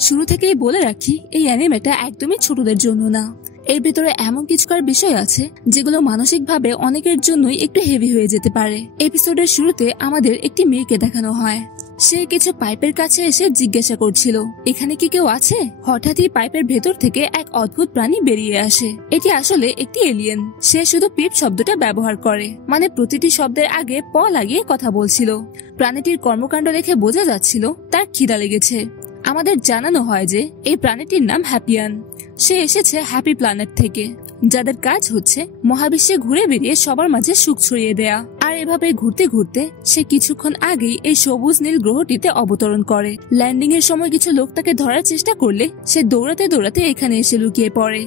শুরু থেকেই বলে রাখি, এই অ্যানিমেটা একদমই ছোটদের জন্য না। এর ভিতরে এমন কিছুকার বিষয় আছে যেগুলো মানসিকভাবে অনেকের জন্যই একটু হেভি হয়ে যেতে পারে। এপিসোডের শুরুতে আমাদের একটি মেয়েকে দেখানো হয়। সে কিছু পাইপের কাছে এসে জিজ্ঞাসা করছিল, এখানে কি কেউ আছে? হঠাৎই পাইপের ভেতর থেকে এক অদ্ভুত প্রাণী বেরিয়ে আসে। এটি আসলে একটি এলিয়েন। সে শুধু পিপ শব্দটা ব্যবহার করে, মানে প্রতিটি শব্দের আগে প লাগিয়ে কথা বলছিল। প্রাণীটির কর্মকাণ্ড দেখে বোঝা যাচ্ছিল তার খিদা লেগেছে। আমাদের জানানো হয় যে এই প্রাণীটির নাম হ্যাপিয়ান। সে এসেছে হ্যাপি প্ল্যানেট থেকে, যাদের কাজ হচ্ছে মহাবিশ্বে ঘুরে বেরিয়ে সবার মাঝে সুখ ছড়িয়ে দেয়া। আর এভাবে ঘুরতে ঘুরতে সে কিছুক্ষণ আগেই এই সবুজ নীল গ্রহটিতে অবতরণ করে। ল্যান্ডিং এর সময় কিছু লোক তাকে ধরার চেষ্টা করলে সে দৌড়াতে দৌড়াতে এখানে এসে লুকিয়ে পড়ে।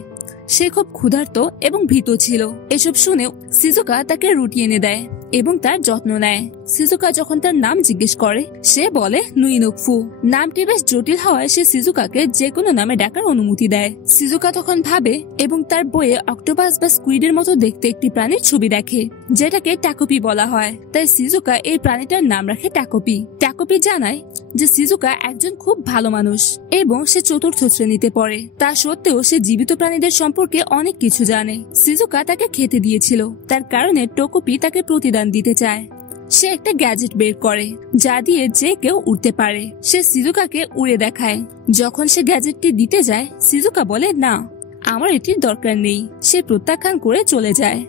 সে খুব ক্ষুধার্ত এবং ভীত ছিল। এসব শুনে সিজুকা তাকে রুটি এনে দেয় এবং তার যত্ন নেয়। সিজুকা যখন তার নাম জিজ্ঞেস করে সে বলে নুইনুকফু। নামটি বেশ জটিল হওয়ায় সে সিজুকাকে যে কোনো নামে ডাকার অনুমতি দেয়। সিজুকা তখন ভাবে এবং তার বইয়ে অক্টোপাস বা স্কুইডের মতো দেখতে একটি প্রাণীর ছবি দেখে, যেটাকে টাকোপি বলা হয়। তাই সিজুকা এই প্রাণীটার নাম রাখে টাকোপি। টাকোপি জানায় যে সিজুকা একজন খুব ভালো মানুষ এবং সে চতুর্থ শ্রেণীতে পড়ে। তা সত্ত্বেও সে জীবিত প্রাণীদের সম্পর্কে অনেক কিছু জানে। সিজুকা তাকে খেতে দিয়েছিল, তার কারণে টাকোপি তাকে প্রতিদান দিতে চায়। সে একটা গ্যাজেট বের করে যা দিয়ে যে কেউ উড়তে পারে। সে সিজুকাকে উড়ে দেখায়। যখন সে গ্যাজেটটি দিতে যায়, সিজুকা বলে না, আমার এটির দরকার নেই। সে প্রত্যাখ্যান করে চলে যায়।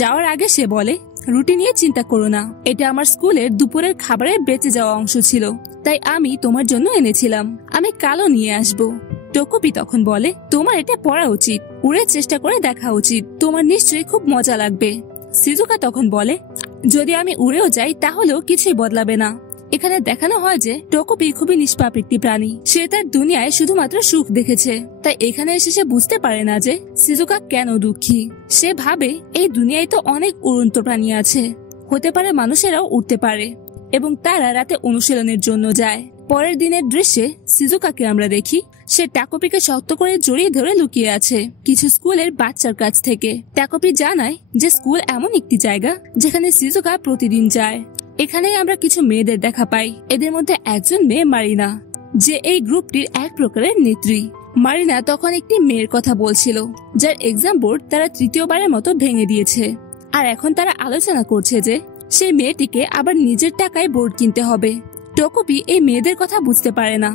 যাওয়ার আগে সে বলে, রুটি নিয়ে চিন্তা করো না, এটা আমার স্কুলের দুপুরের খাবারের বেঁচে যাওয়া অংশ ছিল, তাই আমি তোমার জন্য এনেছিলাম। আমি কালও নিয়ে আসবো। টাকোপি তখন বলে, তোমার এটা পড়া উচিত, উড়ে চেষ্টা করে দেখা উচিত, তোমার নিশ্চয়ই খুব মজা লাগবে। সিজুকা তখন বলে, যদি আমি উড়েও যাই তাহলেও কিছুই বদলাবে না। এখানে দেখানো হয় যে টাকোপি খুবই নিষ্পাপ একটি প্রাণী। সে তার দুনিয়ায় শুধুমাত্র সুখ দেখেছে, তাই এখানে এসে সে বুঝতে পারে না যে সিজুকা কেন দুঃখী। সে ভাবে এই দুনিয়ায় তো অনেক উড়ন্ত প্রাণী আছে, হতে পারে মানুষেরাও উঠতে পারে, এবং তারা রাতে অনুশীলনের জন্য যায়। পরের দিনের দৃশ্যে সিজুকাকে আমরা দেখি সে টাকোপিকে শক্ত করে জড়িয়ে ধরে লুকিয়ে আছে কিছু স্কুলের বাচ্চার কাছ থেকে। টাকোপি জানায় যে স্কুল এমন একটি জায়গা যেখানে সিজুকা প্রতিদিন যায়। এখানেই আমরা কিছু মেয়েদের দেখা পাই। এদের মধ্যে একজন মেয়ে মারিনা, যে এই গ্রুপটির এক প্রকারের নেত্রী। মারিনা তখন একটি মেয়ের কথা বলছিল যার এক্সাম বোর্ড তারা তৃতীয়বারের মতো ভেঙে দিয়েছে। আর এখন তারা আলোচনা করছে যে সেই মেয়েটিকে আবার নিজের টাকায় বোর্ড কিনতে হবে। টাকোপি এই মেয়েদের কথা বুঝতে পারে না,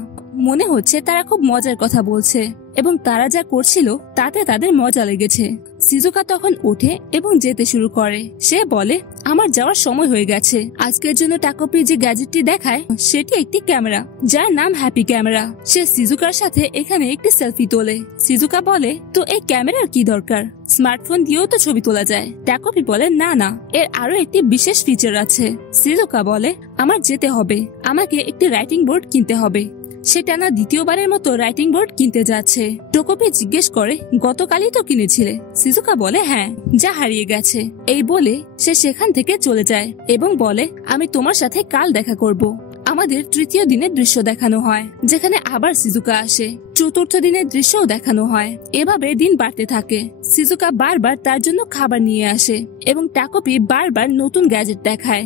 মনে হচ্ছে তারা খুব মজার কথা বলছে এবং তারা যা করছিল তাতে তাদের মজা লেগেছে। সিজুকা তখন ওঠে এবং যেতে শুরু করে। সে বলে, আমার যাওয়ার সময় হয়ে গেছে। আজকের জন্য টাকোপি যে গ্যাজেটটি দেখায় সেটি একটি ক্যামেরা যার নাম হ্যাপি ক্যামেরা। সে সিজুকার সাথে এখানে একটি সেলফি তোলে। সিজুকা বলে, তো এই ক্যামেরার কি দরকার? স্মার্টফোন দিয়েও তো ছবি তোলা যায়। টাকোপি বলে, না না, এর আরো একটি বিশেষ ফিচার আছে। সিজুকা বলে, আমার যেতে হবে, আমাকে একটি রাইটিং বোর্ড কিনতে হবে। সে টানা দ্বিতীয়বারের মতো রাইটিং বোর্ড কিনতে যাচ্ছে। টাকোপি জিজ্ঞেস করে, গতকালই তো কিনেছিলে? সিজুকা বলে, হ্যাঁ, যা হারিয়ে গেছে। এই বলে সে সেখান থেকে চলে যায় এবং বলে, আমি তোমার সাথে কাল দেখা করব। আমাদের তৃতীয় দিনের দৃশ্য দেখানো হয় যেখানে আবার সিজুকা আসে। চতুর্থ দিনের দৃশ্যও দেখানো হয়। এভাবে দিন বাড়তে থাকে। সিজুকা বারবার তার জন্য খাবার নিয়ে আসে এবং টাকোপি বারবার নতুন গ্যাজেট দেখায়।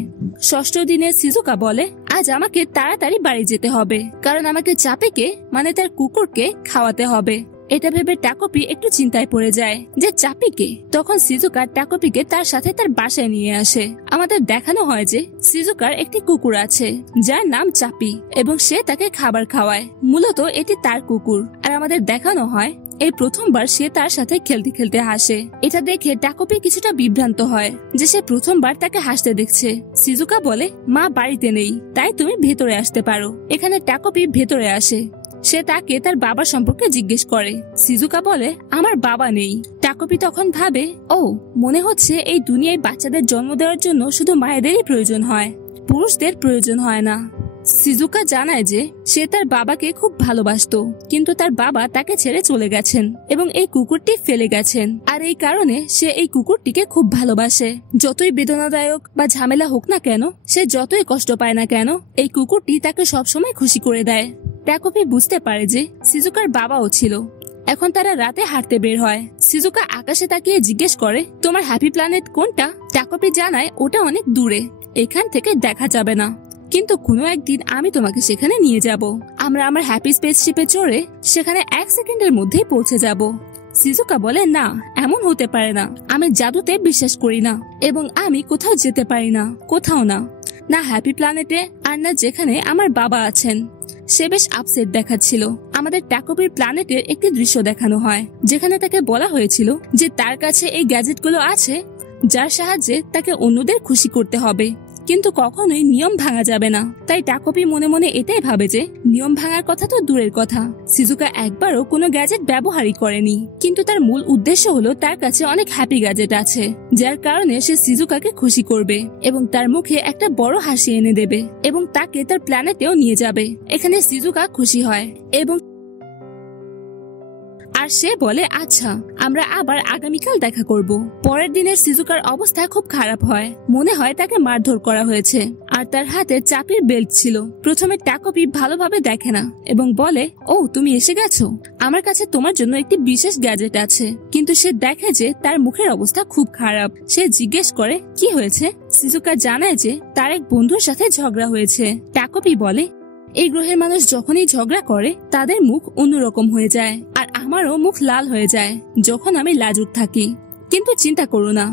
ষষ্ঠ দিনে সিজুকা বলে, আজ আমাকে তাড়াতাড়ি বাড়ি যেতে হবে, কারণ আমাকে চাপেকে মানে তার কুকুরকে খাওয়াতে হবে। এটা ভেবে টাকোপি একটু চিন্তায় পড়ে যায় যে চাপিকে। তখন সিজুকা টাকোপিকে তার সাথে তার বাসায় নিয়ে আসে। আমাদের দেখানো হয় যে সিজুকার একটি কুকুর আছে যার নাম চাপি এবং সে তাকে খাবার খাওয়ায়। মূলত এটি তার কুকুর। আর আমাদের দেখানো হয় এই প্রথমবার সে তার সাথে খেলতে খেলতে হাসে। এটা দেখে টাকোপি কিছুটা বিভ্রান্ত হয় যে সে প্রথমবার তাকে হাসতে দেখছে। সিজুকা বলে, মা বাড়িতে নেই, তাই তুমি ভেতরে আসতে পারো। এখানে টাকোপি ভেতরে আসে। সে তাকে তার বাবা সম্পর্কে জিজ্ঞেস করে। সিজুকা বলে, আমার বাবা নেই। টাকোপি তখন ভাবে, ও মনে হচ্ছে এই দুনিয়ায় বাচ্চাদের জন্ম দেওয়ার জন্য শুধু মায়েদেরই প্রয়োজন হয়, পুরুষদের প্রয়োজন হয় না। সিজুকা জানায় যে সে তার বাবাকে খুব ভালোবাসতো, কিন্তু তার বাবা তাকে ছেড়ে চলে গেছেন এবং এই কুকুরটি ফেলে গেছেন। আর এই কারণে সে এই কুকুরটিকে খুব ভালোবাসে। যতই বেদনাদায়ক বা ঝামেলা হোক না কেন, সে যতই কষ্ট পায় না কেন, এই কুকুরটি তাকে সবসময় খুশি করে দেয়। টাকোপি বুঝতে পারে যে সিজুকার বাবাও ছিল। এখন তারা রাতে হাঁটতে বের হয়। সিজুকা আকাশে তাকিয়ে জিজ্ঞেস করে, তোমার হ্যাপি প্ল্যানেট কোনটা? টাকোপি জানায় ওটা অনেক দূরে, এখান থেকে দেখা যাবে না। কিন্তু কোনো একদিন আমি তোমাকে সেখানে নিয়ে যাব। আমরা আমার হ্যাপি স্পেসশিপে চড়ে সেখানে 1 সেকেন্ডের মধ্যেই পৌঁছে যাব। শিজুকা বলে, না, এমন হতে পারে না। আমি জাদুতে বিশ্বাস করি না এবং আমি কোথাও যেতে পারি না, কোথাও না, না হ্যাপি প্ল্যানেটে আর না যেখানে আমার বাবা আছেন। সে বেশ আপসেট দেখাচ্ছিল। আমাদের ট্যাকোপির প্ল্যানেটের একটি দৃশ্য দেখানো হয় যেখানে তাকে বলা হয়েছিল যে তার কাছে এই গ্যাজেটগুলো আছে যার সাহায্যে তাকে অন্যদের খুশি করতে হবে, কিন্তু কখনোই নিয়ম ভাঙা যাবে না। তাই ট্যাকোপি মনে মনে এটাই ভাবে যে নিয়ম ভাঙার কথা তো দূরের কথা, শিজুকা একবারও কোনো গ্যাজেট ব্যবহারই করেনি। কিন্তু তার মূল উদ্দেশ্য হলো তার কাছে অনেক হ্যাপি গ্যাজেট আছে যার কারণে সে শিজুকাকে খুশি করবে এবং তার মুখে একটা বড় হাসি এনে দেবে এবং তাকে তার প্ল্যানেটেও নিয়ে যাবে। এখানে শিজুকা খুশি হয় এবং আর সে বলে, আচ্ছা, আমরা আবার আগামীকাল দেখা করব। পরের দিনের শিজুকার অবস্থা খুব খারাপ হয়। মনে হয় তাকে মারধর করা হয়েছে আর তার হাতে চাপির বেল্ট ছিল। প্রথমে ট্যাকোপি ভালোভাবে দেখে না এবং বলে, ও তুমি এসে গেছো, আমার কাছে তোমার জন্য একটি বিশেষ গ্যাজেট আছে। কিন্তু সে দেখে যে তার মুখের অবস্থা খুব খারাপ। সে জিজ্ঞেস করে, কি হয়েছে? শিজুকা জানায় যে তার এক বন্ধুর সাথে ঝগড়া হয়েছে। ট্যাকোপি বলে, এই গ্রহের মানুষ যখনই ঝগড়া করে তাদের মুখ অন্যরকম হয়ে যায় আর আমারও মুখ লাল হয়ে যায় যখন আমি লাজুক থাকি। কিন্তু চিন্তা করো না,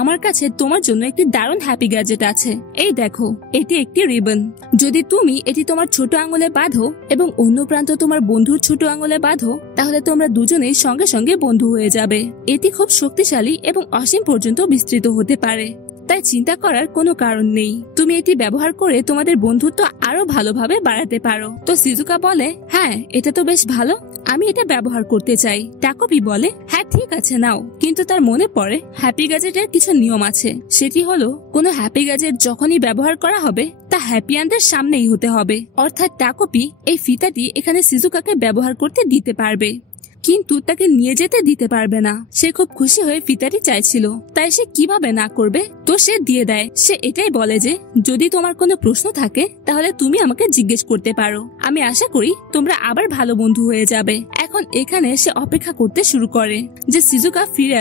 আমার কাছে তোমার জন্য একটি দারুণ হ্যাপি গ্যাজেট আছে। এই দেখো, এটি একটি রিবন। যদি তুমি এটি তোমার ছোট আঙুলে বাঁধো এবং অন্য প্রান্ত তোমার বন্ধুর ছোট আঙুলে বাঁধো, তাহলে তোমরা দুজনেই সঙ্গে সঙ্গে বন্ধু হয়ে যাবে। এটি খুব শক্তিশালী এবং অসীম পর্যন্ত বিস্তৃত হতে পারে, তাই চিন্তা করার কোনো কারণ নেই। তুমি এটি ব্যবহার করে তোমাদের বন্ধুত্ব আরো ভালোভাবে বাড়াতে পারো। তো শিজুকা বলে, হ্যাঁ, এটা তো বেশ ভালো, আমি এটা ব্যবহার করতে চাই। ট্যাকোপি বলে, হ্যাঁ ঠিক আছে, নাও। কিন্তু তার মনে পড়ে হ্যাপি গ্যাজেটের কিছু নিয়ম আছে। সেটি হলো, কোনো হ্যাপি গ্যাজেট যখনই ব্যবহার করা হবে তা হ্যাপি অ্যান্ডের সামনেই হতে হবে। অর্থাৎ ট্যাকোপি এই ফিতাটি এখানে শিজুকাকে ব্যবহার করতে দিতে পারবে, কিন্তু তাকে নিয়ে যেতে দিতে পারবে না। সে খুব খুশি হয়ে ফিতাটি চাইছিল, তাই সে কিভাবে না করবে, তো সে দিয়ে দেয়। সে এটাই বলে যে যদি তোমার কোনো প্রশ্ন থাকে তাহলে তুমি আমাকে জিজ্ঞেস করতে পারো। আমি আশা করি তোমরা আবার ভালো বন্ধু হয়ে যাবে। এখন এখানে সে অপেক্ষা করতে শুরু করে যে শিজুকা ফিরে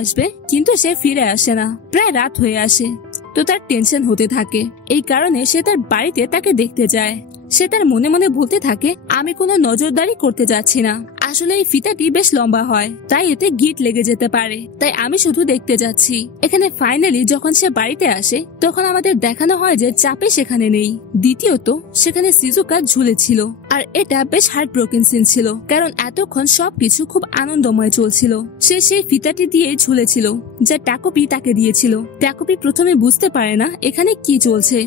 আসবে, কিন্তু সে ফিরে আসে না। প্রায় রাত হয়ে আসে, তো তার টেনশন হতে থাকে। এই কারণে সে তার বাড়িতে তাকে দেখতে যায়। সে তার মনে মনে বলতে থাকে, আমি কোনো নজরদারি করতে যাচ্ছি না, আসলে এই ফিতাটি বেশ লম্বা হয়, তাই এতে গিট লেগে যেতে পারে, তাই আমি শুধু দেখতে যাচ্ছি। এখানে ফাইনালি যখন সে বাড়িতে আসে তখন আমাদের দেখানো হয় যে চাপে সেখানে নেই। দ্বিতীয়ত, সেখানে শিজুকা ঝুলেছিল আর এটা বেশ হার্ট ব্রোকেন সিন ছিল, কারণ এতক্ষণ সবকিছু খুব আনন্দময় চলছিল। সে সেই ফিতাটি দিয়ে ঝুলেছিল যা ট্যাকোপি তাকে দিয়েছিল। ট্যাকোপি প্রথমে বুঝতে পারে না এখানে কি চলছে।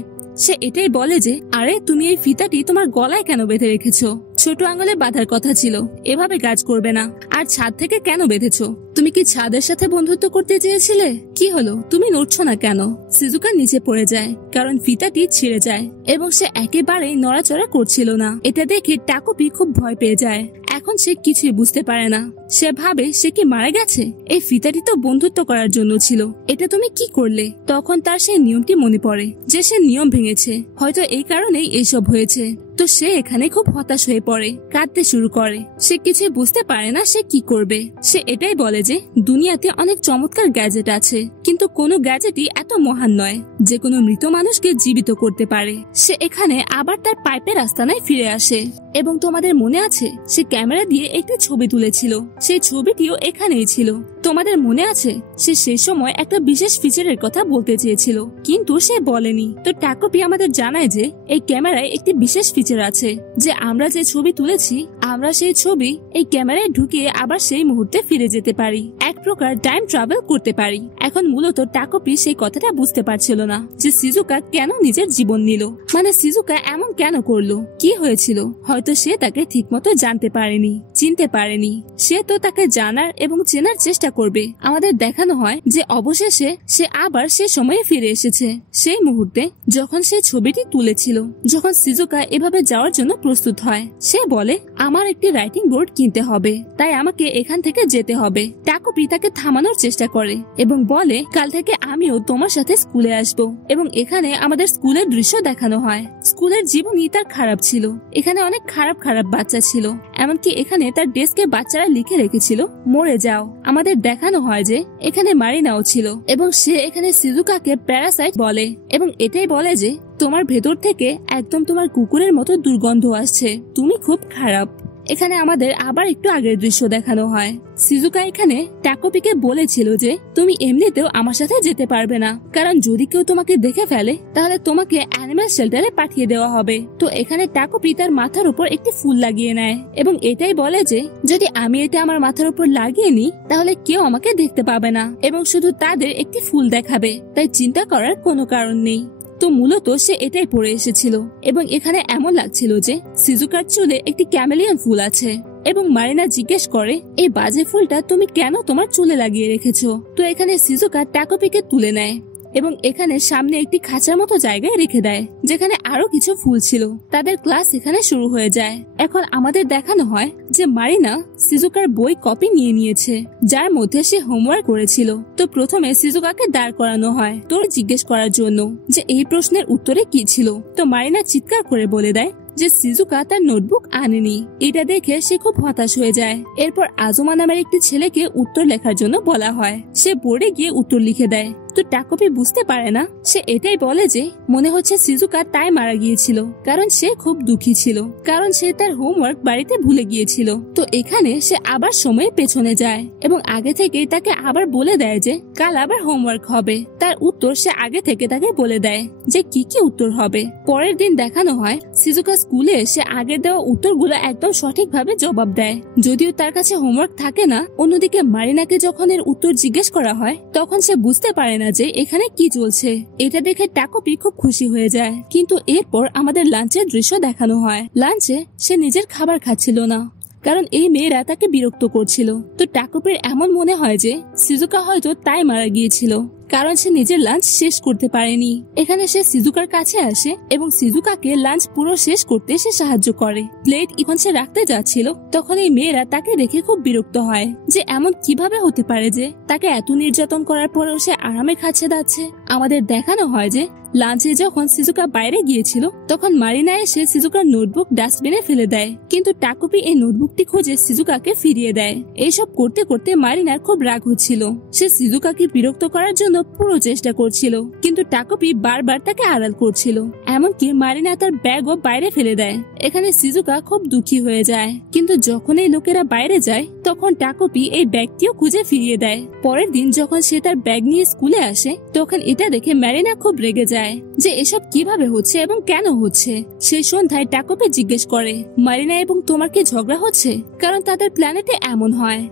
সে এটাই বলে যে, আরে তুমি এই ফিতাটি তোমার গলায় কেন বেঁধে রেখেছো? ছোট আঙুলে বাঁধার কথা ছিল, এভাবে কাজ করবে না। আর ছাদ থেকে কেন বেঁধেছো? তুমি কি ছাদের সাথে বন্ধুত্ব করতে চেয়েছিলে? কি হলো, তুমি নড়ছো না কেন? শিজুকা নিচে পড়ে যায় কারণ ফিতাটি ছিঁড়ে যায় এবং সে একেবারেই নড়াচড়া করছিল না। এটা দেখে ট্যাকোপি খুব ভয় পেয়ে যায়। এখন সে কিছুই বুঝতে পারে না। সে ভাবে সে কি মারা গেছে? এই ফিতাটি তো বন্ধুত্ব করার জন্য ছিল, এটা তুমি কি করলে? তখন তার সেই নিয়মটি মনে পড়ে যে সে নিয়ম ভেঙেছে, হয়তো এই কারণেই এইসব হয়েছে। তো সে এখানে খুব হতাশ হয়ে পড়ে, কাঁদতে শুরু করে। সে কিছু বুঝতে পারে না সে কি করবে। সে এটাই বলে যে দুনিয়াতে অনেক চমৎকার গ্যাজেট আছে, কিন্তু কোনো গ্যাজেটই এত মহান নয় যে কোনো মৃত মানুষকে জীবিত করতে পারে। সে এখানে আবার তার পাইপের আস্তানায় ফিরে আসে এবং তোমাদের মনে আছে সে ক্যামেরা দিয়ে একটি ছবি তুলেছিল, সেই ছবিটিও এখানেই ছিল। তোমাদের মনে আছে সে সেই সময় একটা বিশেষ ফিচারের কথা বলতে চেয়েছিল কিন্তু সে বলেনি। তো ট্যাকোপি আমাদের জানায় যে এই ক্যামেরায় একটি বিশেষ ফিচার আছে যে আমরা যে ছবি তুলেছি আমরা সেই ছবি এই ক্যামেরায় ঢুকিয়ে আবার সেই মুহূর্তে ফিরে যেতে পারি, এক প্রকার টাইম ট্রাভেল করতে পারি। এখন মূলত ট্যাকোপি সেই কথাটা বুঝতে পারছিল না যে শিজুকা কেন নিজের জীবন নিল, মানে শিজুকা এমন কেন করলো, কি হয়েছিল। হয়তো সে তাকে ঠিকমতো জানতে পারেনি, চিনতে পারেনি। সে তো তাকে জানার এবং চেনার চেষ্টা করবে। আমাদের দেখানো হয় যে অবশেষে সে আবার সে সময়ে ফিরে এসেছে, সেই মুহূর্তে যখন সে ছবিটি তুলেছিল। যখন শিজুকা এভাবে যাওয়ার জন্য প্রস্তুত হয়, সে বলে আমার একটি রাইটিং বোর্ড কিনতে হবে, তাই আমাকে এখান থেকে যেতে হবে। ট্যাকোপি তাকে থামানোর চেষ্টা করে এবং বলে কাল থেকে আমিও তোমার সাথে স্কুলে আসবো। এবং এখানে আমাদের স্কুলের দৃশ্য দেখানো হয়। স্কুলের জীবনই তার খারাপ ছিল, এখানে অনেক খারাপ খারাপ বাচ্চা ছিল, এমনকি এখানে তার ডেস্কে বাচ্চারা লিখে রেখেছিল মরে যাও। আমাদের দেখানো হয় যে এখানে মারিনাও ছিল এবং সে এখানে সিজুকাকে প্যারাসাইট বলে এবং এটাই বলে যে তোমার ভেতর থেকে একদম তোমার কুকুরের মতো দুর্গন্ধ আসছে, তুমি খুব খারাপ। এখানে আমাদের আবার একটু আগের দৃশ্য দেখানো হয়। সিজুকা এখানে টাকোপিকে বলেছিল যে তুমি এমনিতেও আমার সাথে যেতে পারবে না, কারণ যদি কেউ তোমাকে দেখে ফেলে তাহলে তোমাকে অ্যানিমাল শেল্টারে পাঠিয়ে দেওয়া হবে। তো এখানে টাকোপি তার মাথার উপর একটি ফুল লাগিয়ে নেয় এবং এটাই বলে যে যদি আমি এটা আমার মাথার উপর লাগিয়ে নিই তাহলে কেউ আমাকে দেখতে পাবে না এবং শুধু তাদের একটি ফুল দেখাবে, তাই চিন্তা করার কোনো কারণ নেই। তো মূলত সে এটাই পরে এসেছিল এবং এখানে এমন লাগছিল যে সিজুকার চুলে একটি ক্যামেলিয়ন ফুল আছে এবং মারিনা জিজ্ঞেস করে এই বাজে ফুলটা তুমি কেন তোমার চুলে লাগিয়ে রেখেছো। তো এখানে সিজুকা টাকোপিকে তুলে নেয় এবং এখানে সামনে একটি খাঁচার মতো জায়গায় রেখে দেয় যেখানে আরো কিছু ফুল ছিল। তাদের ক্লাস এখানে শুরু হয়ে যায়। এখন আমাদের দেখানো হয় যে মারিনা সিজুকার বই কপি নিয়ে নিয়েছে যার মধ্যে সে হোমওয়ার্ক করেছিল। তো প্রথমে সিজুকাকে দাঁড় করানো হয় তোর জিজ্ঞেস করার জন্য যে এই প্রশ্নের উত্তরে কি ছিল। তো মারিনা চিৎকার করে বলে দেয় যে সিজুকা তার নোটবুক আনেনি। এটা দেখে সে খুব হতাশ হয়ে যায়। এরপর আজুমা নামের একটি ছেলেকে উত্তর লেখার জন্য বলা হয়। সে বোর্ডে গিয়ে উত্তর লিখে দেয়। তো টাকোপি বুঝতে পারে না, সে এটাই বলে যে মনে হচ্ছে সিজুকা তাই মারা গিয়েছিল কারণ সে খুব দুঃখী ছিল, কারণ সে তার হোমওয়ার্ক বাড়িতে ভুলে গিয়েছিল। তো এখানে সে আবার সময়ে পেছনে যায় এবং আগে থেকেই তাকে আবার বলে দেয় যে কাল আবার হোমওয়ার্ক হবে। তার উত্তর সে আগে থেকে তাকে বলে দেয় যে কি কি উত্তর হবে। পরের দিন দেখানো হয় সিজুকা স্কুলে এসে আগের দেওয়া উত্তরগুলো একদম সঠিকভাবে জবাব দেয়, যদিও তার কাছে হোমওয়ার্ক থাকে না। অন্যদিকে মারিনাকে যখন এর উত্তর জিজ্ঞেস করা হয় তখন সে বুঝতে পারে না যে এখানে কি চলছে। এটা দেখে টাকোপি খুব খুশি হয়ে যায়। কিন্তু এরপর আমাদের লাঞ্চের দৃশ্য দেখানো হয়। লাঞ্চে সে নিজের খাবার খাচ্ছিল না কারণ এই মেয়েরা তাকে বিরক্ত করছিল। তো টাকোপির এমন মনে হয় যে সিজুকা হয়তো তাই মারা গিয়েছিল কারণ সে নিজের লাঞ্চ শেষ করতে পারেনি। এখানে সে সিজুকার কাছে আসে এবং সিজুকাকে লাঞ্চ পুরো শেষ করতে সে সাহায্য করে। প্লেট যখন সে রাখতে যাচ্ছিল তখন এই মেয়েরা তাকে দেখে খুব বিরক্ত হয় যে এমন কিভাবে হতে পারে যে তাকে এত নির্যাতন করার পরেও সে আরামে খাচ্ছে যাচ্ছে। আমাদের দেখানো হয় যে লাঞ্চে যখন সিজুকা বাইরে গিয়েছিল তখন মারিনা এসে সিজুকার নোটবুক ডাস্টবিনে ফেলে দেয়, কিন্তু টাকোপি এই নোটবুকটি খুঁজে সিজুকাকে ফিরিয়ে দেয়। এইসব করতে করতে মারিনার খুব রাগ হচ্ছিল। সে সিজুকাকে বিরক্ত করার জন্য পুরো চেষ্টা করছিল, কিন্তু টাকোপি বারবার তাকে আড়াল করছিল। এমনকি মারিনা তার ব্যাগও বাইরে ফেলে দেয়। এখানে সিজুকা খুব দুঃখী হয়ে যায়, কিন্তু যখন এই লোকেরা বাইরে যায় তখন টাকোপি এই ব্যাগটিও খুঁজে ফিরিয়ে দেয়। পরের দিন যখন সে তার ব্যাগ নিয়ে স্কুলে আসে তখন এটা দেখে মারিনা খুব রেগে যায় যে এসব কিভাবে হচ্ছে এবং কেন হচ্ছে। সেই সন্ধ্যায় টাকোপি জিজ্ঞেস করে মারিনা এবং তোমার কি ঝগড়া হচ্ছে, কারণ তাদের প্ল্যানেটে এমন হয়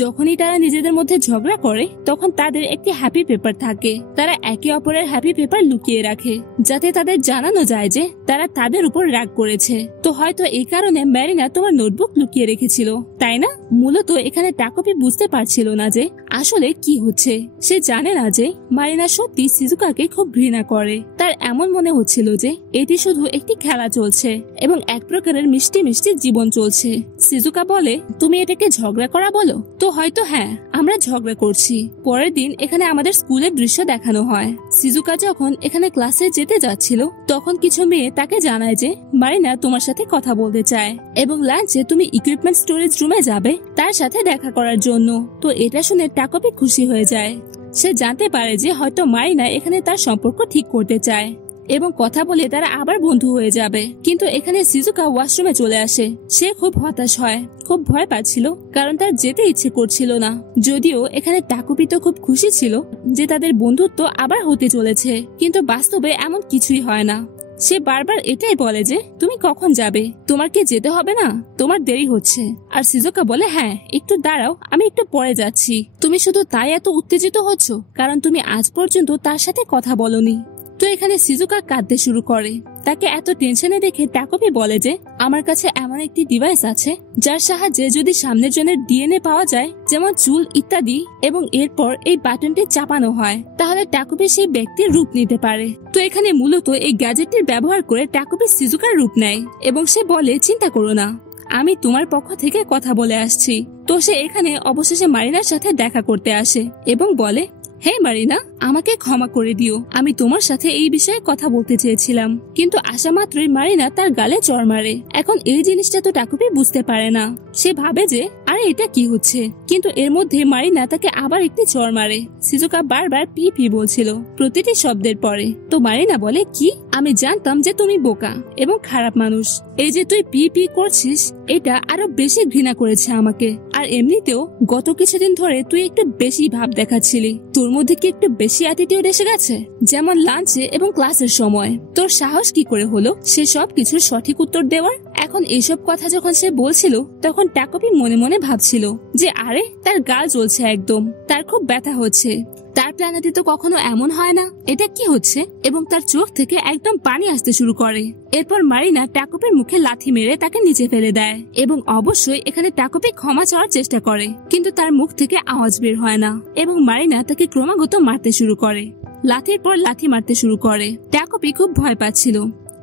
যখনই তারা নিজেদের মধ্যে ঝগড়া করে তখন তাদের একটি হ্যাপি পেপার থাকে। তারা একে অপরের হ্যাপি পেপার লুকিয়ে রাখে যাতে তাদের জানানো যায় যে তারা তাদের উপর রাগ করেছে। তো হয়তো এই কারণে মারিনা তোমার নোটবুক লুকিয়ে রেখেছিল, তাই না? মূলত এখানে টাকোপি বুঝতে পারছিল না যে আসলে কি হচ্ছে। সে জানে না যে মারিনা সত্যি সিজুকাকে খুব ঘৃণা করে। তার এমন মনে হচ্ছিল যে এটি শুধু একটি খেলা চলছে এবং এক প্রকারের মিষ্টি মিষ্টি জীবন চলছে। সিজুকা বলে তুমি এটাকে ঝগড়া করা বলো? তো হয়তো হ্যাঁ, আমরা ঝগড়া করছি। পরের দিন এখানে আমাদের স্কুলের দৃশ্য দেখানো হয়। সিজুকা যখন এখানে ক্লাসে যেতে যাচ্ছিল তখন কিছু মেয়ে তাকে জানায় যে মারিনা তোমার সাথে কথা বলতে চায় এবং লাঞ্চে তুমি ইকুইপমেন্ট স্টোরেজ রুমে যাবে তার সাথে দেখা করার জন্য। তো এটা শুনে টাকোপি খুশি হয়ে যায়। সে জানতে পারে যে হয়তো মারিনা এখানে তার সম্পর্ক ঠিক করতে চায় এবং কথা বলে তারা আবার বন্ধু হয়ে যাবে। কিন্তু এখানে সিজুকা ওয়াশরুমে চলে আসে। সে খুব হতাশ হয়, খুব ভয় পাচ্ছিল কারণ তার যেতে ইচ্ছে করছিল না। যদিও এখানে টাকোপি তো খুব খুশি ছিল যে তাদের বন্ধুত্ব আবার হতে চলেছে, কিন্তু বাস্তবে এমন কিছুই হয় না। সে বারবার এটাই বলে যে তুমি কখন যাবে, তোমার কি যেতে হবে না, তোমার দেরি হচ্ছে। আর সিজুকা বলে হ্যাঁ একটু দাঁড়াও, আমি একটু পরে যাচ্ছি। তুমি শুধু তাই এত উত্তেজিত হচ্ছ কারণ তুমি আজ পর্যন্ত তার সাথে কথা বলনি। তো এখানে সিজুকা কাঁদতে শুরু করে। তাকে এত টেনশনে দেখে টাকোপি বলে যে আমার কাছে এমন একটি ডিভাইস আছে যার সাহায্যে যদি সামনের জনের ডিএনএ পাওয়া যায় যেমন চুল ইত্যাদি এবং এরপর এই বাটনটি চাপানো হয় তাহলে টাকোপি সেই ব্যক্তির রূপ নিতে পারে। তো এখানে মূলত এই গ্যাজেটটির ব্যবহার করে টাকোপি সিজুকার রূপ নেয় এবং সে বলে চিন্তা করো না, আমি তোমার পক্ষ থেকে কথা বলে আসছি। তো সে এখানে অবশেষে মারিনার সাথে দেখা করতে আসে এবং বলে হে মারিনা, আমাকে ক্ষমা করে দিও, আমি তোমার সাথে এই বিষয়ে কথা বলতে চেয়েছিলাম। কিন্তু আসা মাত্রই মারিনা তার গালে চড় মারে। এখন এই জিনিসটা তো টাকুপি বুঝতে পারে না। সে ভাবে যে আরে এটা কি হচ্ছে, কিন্তু এর মধ্যে মারিনা তাকে আবার একটি চড় মারে। সিজুকা বারবার পি পি বলছিল প্রতিটি শব্দের পরে। তো মারিনা বলে, কি, আমি জানতাম যে তুমি বোকা এবং খারাপ মানুষ। এই যে তুই পি পি করছিস এটা আরো বেশি ঘৃণা করেছে আমাকে। আর এমনিতেও গত কিছুদিন ধরে তুই একটু বেশি ভাব দেখাচ্ছিলি। তোর মধ্যে কি একটু বেশি অ্যাটিটিউড এসে গেছে? যেমন লাঞ্চে এবং ক্লাসের সময়। তোর সাহস কি করে হলো সে সব কিছুর সঠিক উত্তর দেওয়ার? এখন এসব কথা যখন সে বলছিল তখন টাকুপি মনে মনে ভাবছিল যে আরে তার গাল জ্বলছে একদম, তার খুব ব্যথা হচ্ছে। তার প্ল্যানেটে তো কখনো এমন হয় না। এটা কি হচ্ছে? এবং তার চোখ থেকে একদম পানি আসতে শুরু করে। এরপর মারিনা টাকুপির মুখে লাথি মেরে তাকে নিচে ফেলে দেয় এবং অবশ্যই এখানে টাকুপি ক্ষমা চাওয়ার চেষ্টা করে, কিন্তু তার মুখ থেকে আওয়াজ বের হয় না এবং মারিনা তাকে ক্রমাগত মারতে শুরু করে। লাথির পর লাথি মারতে শুরু করে। টাকুপি খুব ভয় পাচ্ছিল,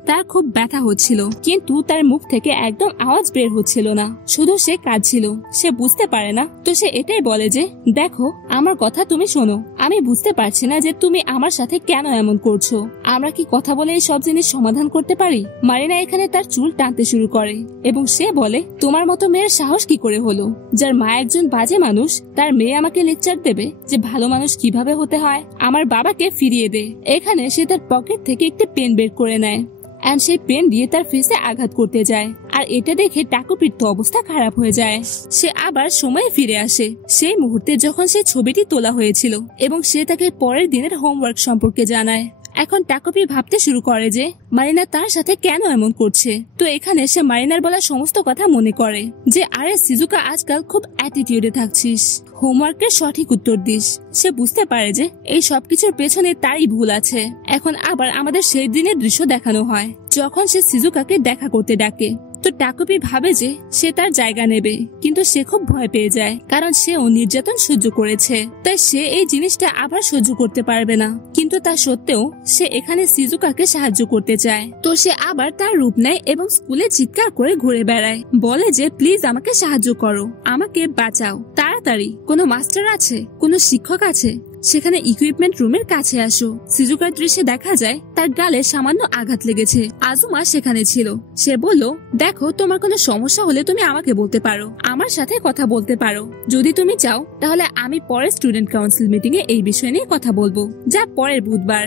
তার খুব ব্যথা হচ্ছিল, কিন্তু তার মুখ থেকে একদম আওয়াজ বের হচ্ছিল না, শুধু সে কাঁদছিল। সে বুঝতে পারে না, তো সে এটাই বলে যে দেখো আমার কথা তুমি শোনো, আমি বুঝতে পারছি না যে তুমি আমার সাথে কেন এমন করছো। আমরা কি কথা বলে এই সব জিনিস সমাধান করতে পারি? মারিনা এখানে তার চুল টানতে শুরু করে এবং সে বলে, তোমার মতো মেয়ের সাহস কি করে হলো, যার মা একজন বাজে মানুষ, তার মেয়ে আমাকে লেকচার দেবে যে ভালো মানুষ কিভাবে হতে হয়? আমার বাবাকে ফিরিয়ে দে। এখানে সে তার পকেট থেকে একটি পেন বের করে নেয় আর সেই পেন দিয়ে তার ফেসে আঘাত করতে যায়। আর এটা দেখে টাকুপির তো অবস্থা খারাপ হয়ে যায়। সে আবার সময়ে ফিরে আসে সেই মুহূর্তে যখন সেই ছবিটি তোলা হয়েছিল এবং সে তাকে পরের দিনের হোমওয়ার্ক সম্পর্কে জানায়। এখন টাকুপি ভাবতে শুরু করে যে মারিনা তার সাথে কেন এমন করছে। তো এখানে সে মারিনার বলা সমস্ত কথা মনে করে যে আরে সিজুকা, আজকাল খুব অ্যাটিটিউডে থাকছিস, হোমওয়ার্কের সঠিক উত্তর দিস। সে বুঝতে পারে যে এই সবকিছুর পেছনে তারই ভুল আছে। এখন আবার আমাদের সেই দিনের দৃশ্য দেখানো হয় যখন সে সিজুকাকে দেখা করতে ডাকে। তো টাকুপি ভাবে যে সে তার জায়গা নেবে, কিন্তু সে খুব ভয় পেয়ে যায় কারণ সেও নির্যাতন সহ্য করেছে, তাই সে এই জিনিসটা আবার সহ্য করতে পারবে না। কিন্তু তা সত্ত্বেও সে এখানে সিজুকাকে সাহায্য করতে চায়। তো সে আবার তার রূপ নেয় এবং স্কুলে চিৎকার করে ঘুরে বেড়ায়, বলে যে প্লিজ আমাকে সাহায্য করো, আমাকে বাঁচাও তাড়াতাড়ি। কোনো মাস্টার আছে? কোনো শিক্ষক আছে? সেখানে ইকুইপমেন্ট রুমের কাছে আসো। সিজুকার দৃশ্যে দেখা যায় তার গালে সামান্য আঘাত লেগেছে। আজুমা সেখানে ছিল। সে বলল, দেখো তোমার কোনো সমস্যা হলে তুমি আমাকে বলতে পারো, আমার সাথে কথা বলতে পারো। যদি তুমি চাও তাহলে আমি পরের স্টুডেন্ট কাউন্সিল মিটিং এ এই বিষয় নিয়ে কথা বলবো, যা পরের বুধবার।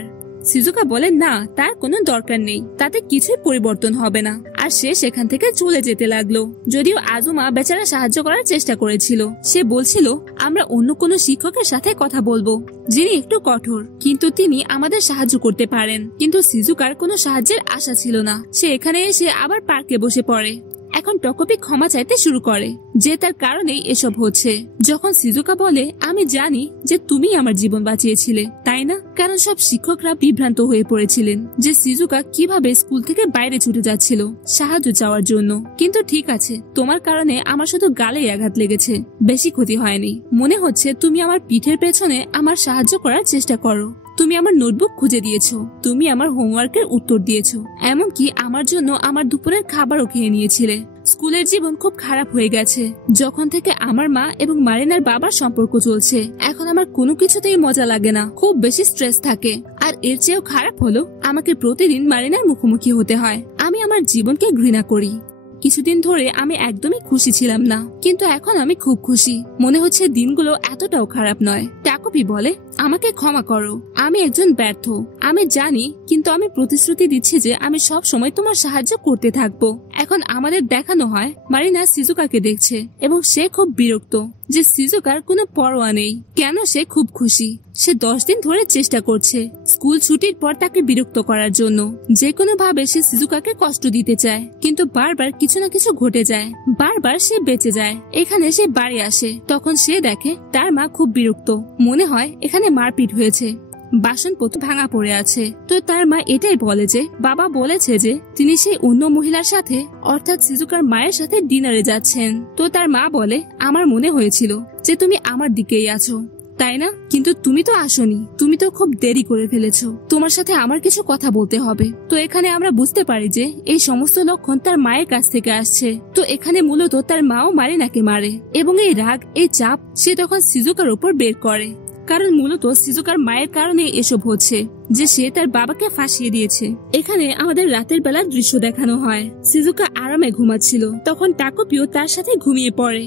সিজুকা বলে না, তার কোনো দরকার নেই, তাতে কিছুই পরিবর্তন হবে না। আর সে সেখান থেকে চলে যেতে লাগলো। যদিও আজুমা বেচারা সাহায্য করার চেষ্টা করেছিল। সে বলছিল আমরা অন্য কোনো শিক্ষকের সাথে কথা বলবো যিনি একটু কঠোর, কিন্তু তিনি আমাদের সাহায্য করতে পারেন। কিন্তু সিজুকার কোনো সাহায্যের আশা ছিল না। সে এখানে এসে আবার পার্কে বসে পড়ে। এখন টাকুপি ক্ষমা চাইতে শুরু করে যে তার কারণেই এসব হচ্ছে। যখন সিজুকা বলে আমি জানি যে তুমি আমার জীবন বাঁচিয়েছিলে, তাই না? কারণ সব শিক্ষকরা বিভ্রান্ত হয়ে পড়েছিলেন যে সিজুকা কিভাবে স্কুল থেকে বাইরে ছুটে যাচ্ছিল সাহায্য চাওয়ার জন্য। কিন্তু ঠিক আছে, তোমার কারণে আমার শুধু গালেই আঘাত লেগেছে, বেশি ক্ষতি হয়নি। মনে হচ্ছে তুমি আমার পিঠের পেছনে আমার সাহায্য করার চেষ্টা করো। তুমি আমার নোটবুক খুঁজে দিয়েছো, তুমি আমার হোমওয়ার্কের উত্তর দিয়েছো, এমনকি আমার জন্য আমার দুপুরের খাবারও খেয়ে নিয়েছিলে। স্কুলের জীবন খুব খারাপ হয়ে গেছে যখন থেকে আমার মা এবং মারিনার বাবার সম্পর্ক চলছে। এখন আমার কোনো কিছুতেই মজা লাগে না, খুব বেশি স্ট্রেস থাকে। আর এর চেয়েও খারাপ হলো আমাকে প্রতিদিন মারিনার মুখোমুখি হতে হয়। আমি আমার জীবনকে ঘৃণা করি। কিছুদিন ধরে আমি একদমই খুশি ছিলাম না, কিন্তু এখন আমি খুব খুশি। মনে হচ্ছে দিনগুলো এতটাও খারাপ নয়। টাকুপি বলে আমাকে ক্ষমা করো, আমি একজন ব্যর্থ, আমি জানি, কিন্তু আমি প্রতিশ্রুতি দিচ্ছি যে আমি সব সময় তোমার সাহায্য করতে থাকবো। এখন আমাদের দেখানো হয় মারিনা সিজুকাকে দেখছে এবং সে খুব বিরক্ত যে সিজুকার কোনো পরোয়া নেই। কেন সে খুব খুশি? সে 10 দিন ধরে চেষ্টা করছে স্কুল ছুটির পর তাকে বিরক্ত করার জন্য। যে কোনো ভাবে সে সিজুকাকে কষ্ট দিতে চায়, কিন্তু বারবার কিছু না কিছু ঘটে যায়, বারবার সে বেঁচে যায়। এখানে সে বাড়ি আসে, তখন সে দেখে তার মা খুব বিরক্ত। মনে হয় এখানে মারপিট হয়েছে, বাসনপত্র ভাঙা পড়ে আছে। তো তার মা এটাই বলে যে বাবা বলেছে যে তিনি সেই অন্য মহিলার সাথে, অর্থাৎ সিজুকার মায়ের সাথে ডিনারে যাচ্ছেন। তো তার মা বলে আমার মনে হয়েছিল যে তুমি আমার দিকেই আছো, তাই না? কিন্তু তুমি তো আসোনি, তুমি তো খুব দেরি করে ফেলেছো, তোমার সাথে আমার কিছু কথা বলতে হবে। তো এখানে আমরা বুঝতে পারি যে এই সমস্ত লক্ষণ তার মায়ের কাছ থেকে আসছে। তো এখানে মূলত তার মাও মারিনাকে মারে এবং এই রাগ, এই চাপ সে তখন সিজুকার উপর বের করে। কারণ মূলত সিজুকার মায়ের কারণে এসব হচ্ছে, যে সে তার বাবাকে ফাঁসিয়ে দিয়েছে। এখানে আমাদের রাতের বেলার দৃশ্য দেখানো হয়। সিজুকা আরামে ঘুমাচ্ছিল, তখন টাকোপিও তার সাথে ঘুমিয়ে পড়ে।